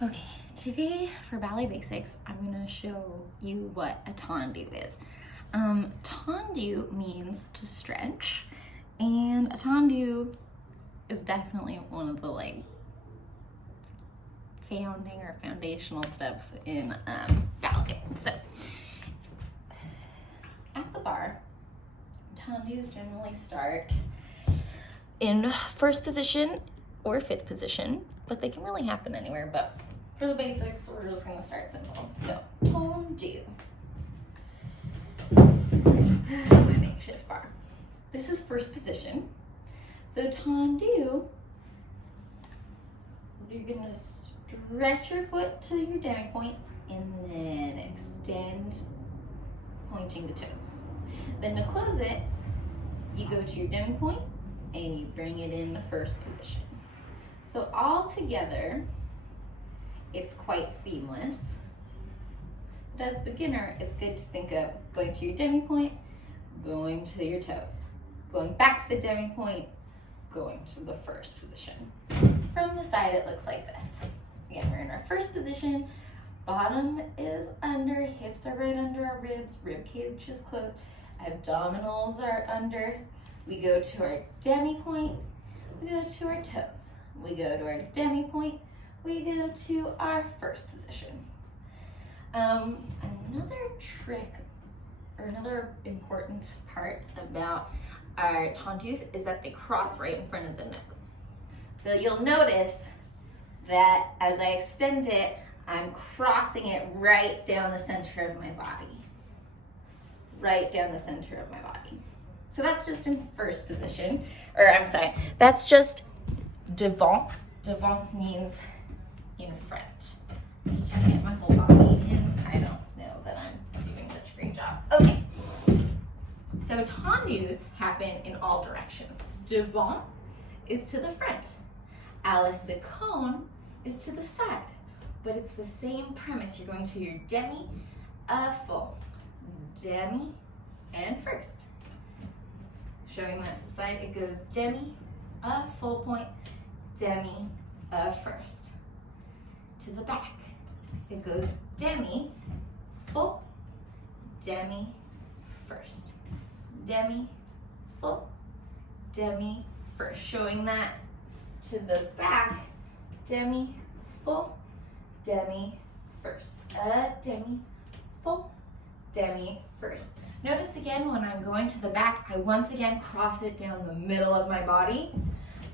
Okay, today for ballet basics, I'm gonna show you what a tendu is. Tendu means to stretch, and a tendu is definitely one of the founding or foundational steps in ballet. So, at the bar, tendus generally start in first position or fifth position, but they can really happen anywhere. But for the basics, we're just gonna start simple. So, tendu. My makeshift bar. This is first position. So tendu, you're gonna stretch your foot to your demi point and then extend, pointing the toes. Then to close it, you go to your demi point and you bring it in the first position. So all together, it's quite seamless. But as a beginner, it's good to think of going to your demi point, going to your toes, going back to the demi point, going to the first position. From the side, it looks like this. Again, we're in our first position. Bottom is under, hips are right under our ribs, rib cage is closed, abdominals are under. We go to our demi point, we go to our toes. We go to our demi point, we go to our first position. Another trick or another important part about our tendus is that they cross right in front of the nose. So you'll notice that as I extend it, I'm crossing it right down the center of my body. Right down the center of my body. So that's just in first position, or I'm sorry, that's just devant. Devant means in front. I'm just trying to get my whole body in. I don't know that I'm doing such a great job. Okay. So tendus happen in all directions. Devant is to the front. A la seconde is to the side. But it's the same premise. You're going to your demi, full. Demi, and first. Showing that to the side, it goes demi, full point, demi, first. To the back, it goes demi, full, demi, first. Demi, full, demi, first. Showing that to the back, demi, full, demi, first. Demi, full, demi, first. Notice again, when I'm going to the back, I once again cross it down the middle of my body.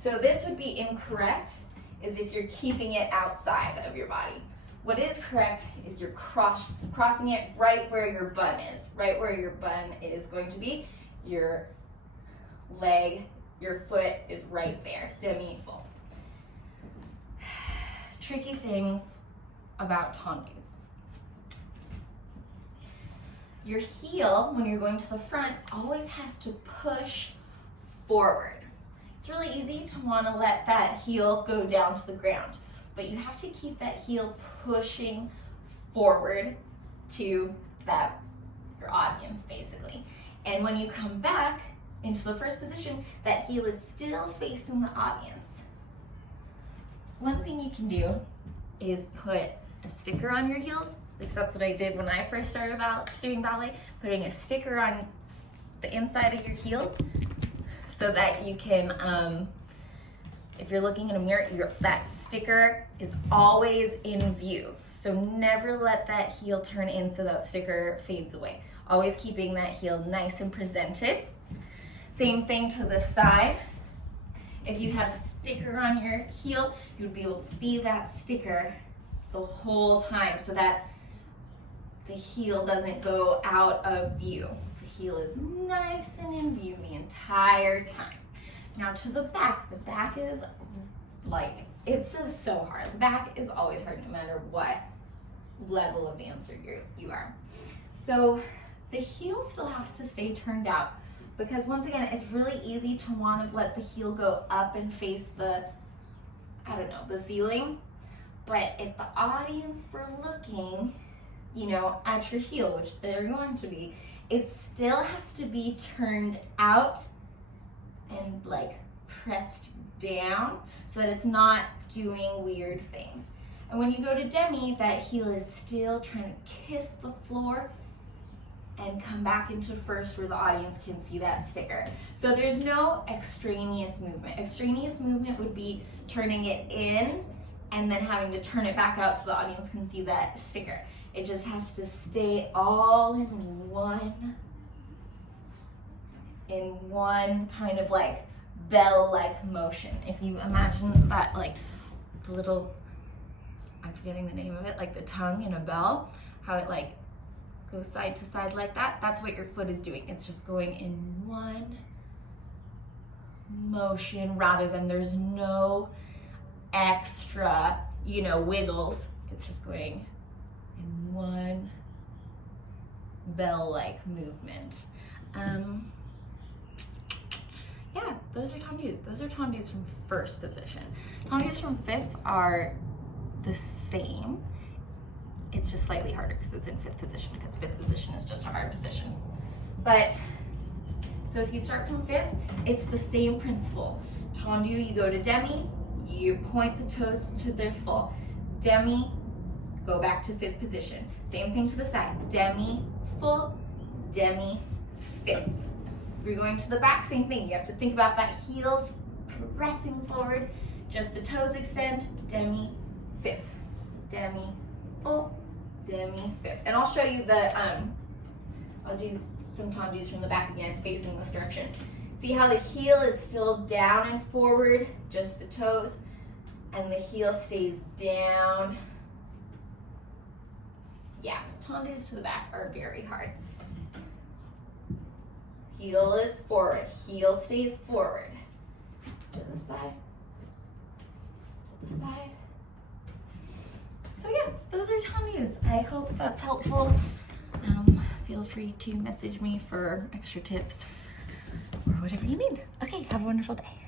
So this would be incorrect, is if you're keeping it outside of your body. What is correct is you're crossing it right where your bun is. Right where your bun is going to be. Your leg, your foot is right there, demi-full. Tricky things about tendus. Your heel, when you're going to the front, always has to push forward. It's really easy to want to let that heel go down to the ground, but you have to keep that heel pushing forward to your audience, basically. And when you come back into the first position, that heel is still facing the audience. One thing you can do is put a sticker on your heels. Because that's what I did when I first started doing ballet, putting a sticker on the inside of your heels so that you can, if you're looking in a mirror, that sticker is always in view. So never let that heel turn in so that sticker fades away. Always keeping that heel nice and presented. Same thing to the side. If you had a sticker on your heel, you'd be able to see that sticker the whole time so that the heel doesn't go out of view. The heel is nice and in view the entire time. Now to the back is it's just so hard. The back is always hard no matter what level of dancer you are. So the heel still has to stay turned out because once again, it's really easy to want to let the heel go up and face the ceiling. But if the audience were looking, at your heel, which they're going to be, it still has to be turned out and pressed down so that it's not doing weird things. And when you go to demi, that heel is still trying to kiss the floor and come back into first where the audience can see that sticker. So there's no extraneous movement. Extraneous movement would be turning it in and then having to turn it back out so the audience can see that sticker. It just has to stay all in one kind of like bell-like motion. If you imagine that, like the little, I'm forgetting the name of it, like the tongue in a bell, how it like goes side to side like that, that's what your foot is doing. It's just going in one motion rather than there's no extra, wiggles. It's just going in one bell-like movement. Yeah, those are tendus. Those are tendus from first position. Tendus from fifth are the same. It's just slightly harder because it's in fifth position, because fifth position is just a hard position. But, so if you start from fifth, it's the same principle. Tendu, you go to demi, you point the toes to their full. Demi, go back to fifth position. Same thing to the side. Demi, full, demi, fifth. If you're going to the back, same thing. You have to think about that heels pressing forward. Just the toes extend, demi, fifth. Demi, full, demi, fifth. And I'll show you I'll do some tendus from the back again, facing this direction. See how the heel is still down and forward, just the toes, and the heel stays down. Yeah, tendus to the back are very hard. Heel is forward, heel stays forward. To the side, to the side. So yeah, those are tendus. I hope that's helpful. Feel free to message me for extra tips or whatever you need. Okay, have a wonderful day.